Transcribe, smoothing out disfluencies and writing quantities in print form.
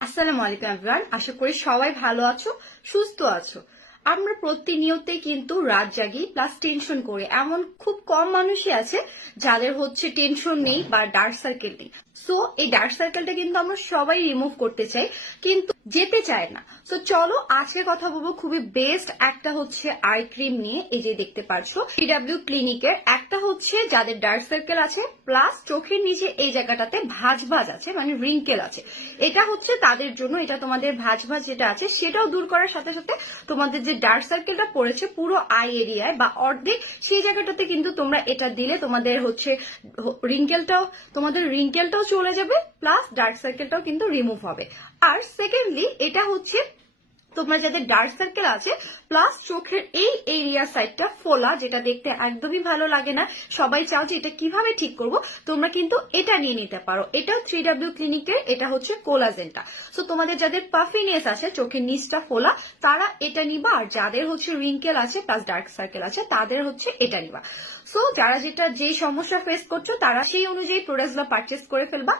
আসসালামু আলাইকুম এভরিওয়ান, আশা করি সবাই ভালো আছো, সুস্থ আছো। আমরা প্রতিনিয়তই কিন্তু রাত জাগি প্লাস টেনশন করি। এমন খুব কম মানুষই আছে যাদের টেনশন নেই বা ডার্ক সার্কেল নেই। সো এই ডার্ক সার্কেলটা কিন্তু আমরা সবাই রিমুভ করতে চাই, কিন্তু যেতে চায় না। সো চলো আজকে কথা বলবো খুবই বেস্ট একটা আই ক্রিম নিয়ে। এই যে দেখতে পাচ্ছ সিডব্লিউ ক্লিনিকের একটা যাদের ডার্ক সার্কেল আছে প্লাস চোখের নিচে এই জায়গাটাতে ভাঁজ ভাঁজ আছে, মানে রিঙ্কেল আছে। এটা তাদের জন্য। এটা তোমাদের ভাঁজ ভাঁজ যেটা আছে সেটাও দূর করার সাথে সাথে তোমাদের যে ডার্ক সার্কেলটা পড়েছে পুরো আই এরিয়ায় বা অর্ধেক, সেই জায়গাটাতে কিন্তু তোমরা এটা দিলে তোমাদের রিঙ্কেলটাও চলে যাবে, প্লাস ডার্ক সার্কেলটাও কিন্তু রিমুভ হবে। আর সেকেন্ডলি এটা তোমরা যাদের ডার্ক সার্কেল আছে প্লাস চোখের এই এরিয়া সাইডটা ফোলা, যেটা দেখতে একদমই ভালো লাগে না, সবাই চাও যে এটা কিভাবে ঠিক করব, তোমরা কিন্তু এটা নিয়ে নিতে পারো। এটা 3W ক্লিনিকের, এটা কোলাজেনটা। সো তোমাদের যাদের পাফিনেস আছে, চোখের নিচটা ফোলা, তারা এটা নিবা। আর যাদের রিঙ্কেল আছে প্লাস ডার্ক সার্কেল আছে তাদের এটা নিবা। সো যারা যেই সমস্যা ফেস করছো তারা সেই অনুযায়ী প্রোডাক্টগুলো পারচেস করে ফেলবা।